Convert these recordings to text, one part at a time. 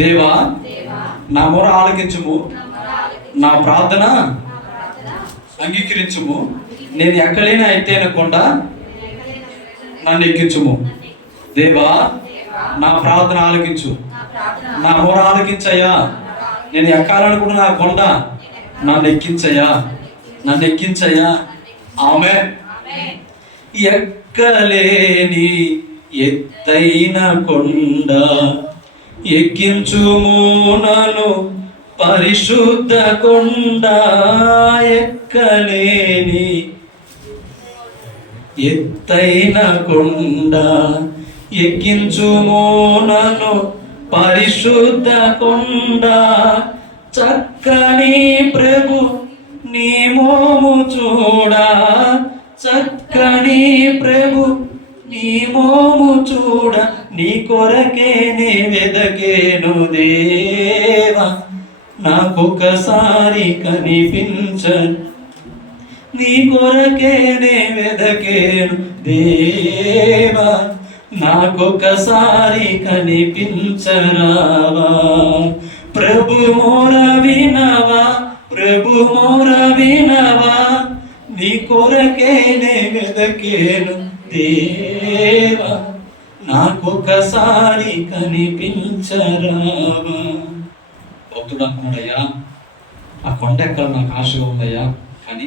దేవా నా మొర ఆలకించుము, నా ప్రార్థన అంగీకరించుము. నేను ఎక్కలేని ఎత్తైన కొండ నన్ను ఎక్కించుము. దేవా నా ప్రార్థన ఆలకించు, నా మొర ఆలకించయ్యా. నేను ఎక్కాలనుకున్న నా కొండ నన్ను ఎక్కించయ్యా, నన్ను ఎక్కించయ్యా. ఆమె ఎక్కలేని ఎత్తైన కొండ ఎక్కించుము నన్ను, పరిశుద్ధ కొండ. ఎక్కలేని ఎత్తైన కొండ ఎక్కించుము నన్ను, పరిశుద్ధ కొండ. చక్కని ప్రభు నీ మోము చూడా, చక్కని ప్రభు నీ మోము చూడ. నీ కొరకే నే వెదకేను దేవా, నాకొకసారి కనిపించ. నీ కొరకే నే వెదకేను దేవా, నాకొకసారి కనిపించరావా. ప్రభు మోర వినవా, ప్రభు మోర వినవా. నీ కొరకే నే వెదకేను దేవా, నాకొకసారి కనిపించరావా. భక్తుడు అంటున్నాడయ్యా, ఆ కొండ ఎక్కడ నాకు ఆశగా ఉందయ్యా, కానీ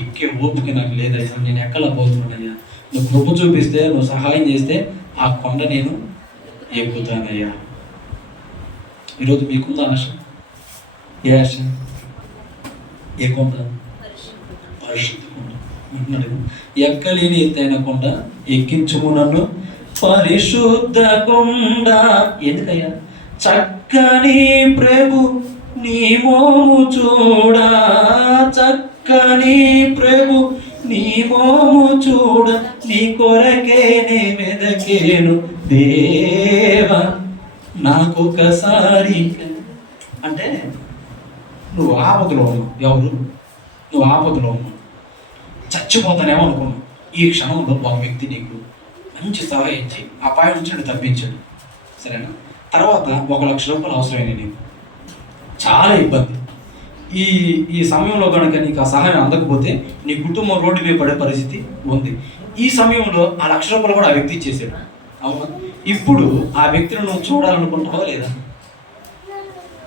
ఎక్కే ఓపిక నాకు లేదయ్యా. నేను ఎక్కలేకపోతున్నానయ్యా. నువ్వు కృప చూపిస్తే, నువ్వు సహాయం చేస్తే ఆ కొండ నేను ఎక్కుతానయ్యా. ఈరోజు మీకుందా ఆశ? ఏ ఆశ? ఏ కొండ? పరిశుద్ధ కొండ అంటున్నాడు. ఎక్కలేని ఎత్తైన కొండ ఎక్కించుము నన్ను, పరిశుద్ధ కొండ. ఎందుకయ్యా? చక్కని ప్రభు నీ మోము చూడా, చక్కని ప్రభు నీ మోము చూడ. నీ కొరకే నే వెదకేను దేవా, నాకొకసారి. అంటే నువ్వు ఆపదలో ఉన్నావు. ఎవరు? నువ్వు ఆపదలో ఉన్నావు, చచ్చిపోతానేమో అనుకున్నావు. ఈ క్షణంలో ఒక వ్యక్తి నీకు మంచి సహాయం చేయి, అపాయం నుంచి నువ్వు తప్పించాడు, సరేనా? తర్వాత 1 లక్ష రూపాయలు అవసరమైనవి నీకు, చాలా ఇబ్బంది. ఈ సమయంలో కనుక నీకు ఆ సహాయం అందకపోతే నీ కుటుంబం రోడ్డు మీద పడే పరిస్థితి ఉంది. ఈ సమయంలో ఆ 1 లక్ష రూపాయలు కూడా ఆ వ్యక్తి ఇచ్చేసాడు, అవునా? ఇప్పుడు ఆ వ్యక్తిని నువ్వు చూడాలనుకుంటావా లేదా?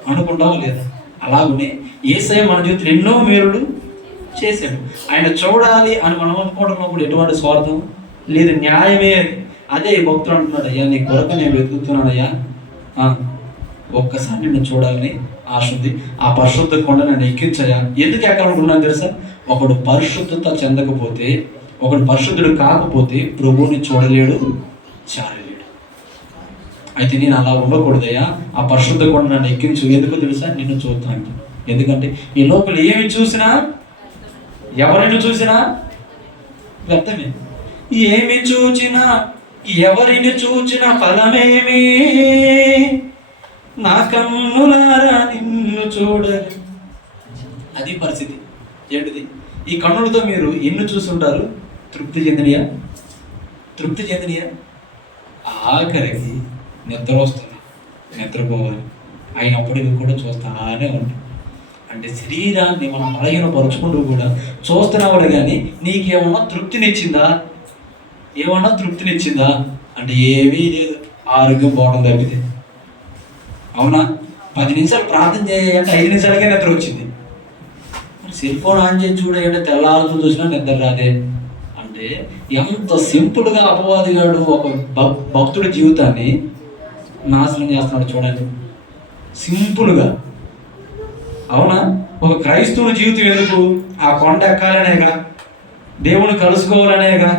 అనుకుంటావా లేదా? అలాగనే యేసయ్య మన జీవితంలో ఎన్నో మేలులు చేశాడు. ఆయన చూడాలి అని మనం అనుకోవడంలో కూడా ఎటువంటి స్వార్థం లేదు, న్యాయమే. అదే భక్తుడు అంటున్నాడు, అయ్యా నీ కొరకు నేను వెతుకుతున్నానయ్యా, ఒక్కసారి నిన్ను చూడాలని ఆశ ఉంది. ఆ పరిశుద్ధ కొండ నన్ను ఎక్కించయ్యా. ఎందుకు ఎక్కాలనుకున్నాను తెలుసా? ఒకడు పరిశుద్ధత చెందకపోతే, ఒకడు పరిశుద్ధుడు కాకపోతే ప్రభువుని చూడలేడు, చాలలేడు. అయితే నేను అలా ఉండకూడదయ్యా, ఆ పరిశుద్ధ కొండ నన్ను ఎక్కించు. ఎందుకు తెలుసా? నిన్ను చూస్తాను. ఎందుకంటే ఈ లోపల ఏమి చూసినా, ఎవరిని చూసినా వ్యర్థమే. ఏమి చూచినా, ఎవరిని చూచినా ఫలమేమి? నా కన్నులారా నిన్ను చూడరు. అది పరిస్థితి. ఏంటిది? ఈ కన్నులతో మీరు ఎన్ని చూస్తుంటారు? తృప్తి చెందినయా? తృప్తి చెందినయా? ఆఖరికి నిద్ర వస్తుంది, నిద్రపోవాలి, అయినప్పటికీ కూడా చూస్తానే ఉంటాం. అంటే శరీరాన్ని మనం బలహీనపరుచుకుంటూ కూడా చూస్తున్నావాడు, కానీ నీకేమన్నా తృప్తినిచ్చిందా? ఏమన్నా తృప్తినిచ్చిందా అంటే ఏమీ లేదు. ఆరోగ్యం పోవడం తప్పితే, అవునా? 10 నిమిషాలు ప్రార్థన చేయాలంటే 5 నిమిషాలకే నిద్ర వచ్చింది. సెల్ ఫోన్ ఆన్ చేసి చూడాలంటే తెల్లారుతూ చూసినా నిద్ర రాదే. అంటే ఎంత సింపుల్గా అపవాదిగాడు ఒక భక్తుడి జీవితాన్ని నాశనం చేస్తున్నాడు చూడండి, సింపుల్గా. అవునా? ఒక క్రైస్తవుని జీవితం ఎందుకు? ఆ కొండ ఎక్కాలనేగా, దేవుని కలుసుకోవాలనేగా,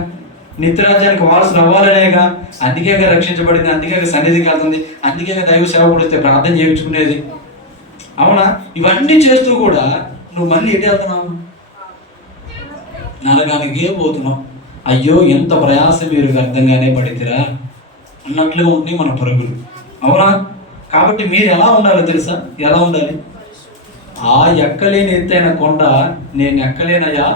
నిత్యరాజ్యానికి వారసులు అవ్వాలనేగా, అందుకే రక్షించబడింది, అందుకే సన్నిధికి వెళ్తుంది, అందుకే దైవ సేవ కొడితే ప్రార్థన చేయించుకునేది, అవునా? ఇవన్నీ చేస్తూ కూడా నువ్వు మళ్ళీ ఎటు వెళ్తున్నావు? నరకానికే పోతున్నావు. అయ్యో ఎంత ప్రయాసం మీరు వ్యర్థంగానే పడితేరా అన్నట్లుగా ఉంటున్నాయి మన పరుగులు, అవునా? కాబట్టి మీరు ఎలా ఉండాలో తెలుసా? ఎలా ఉండాలి? ఆ ఎక్కలేని ఎత్తైన కొండ నేను ఎక్కలేనయ్యా,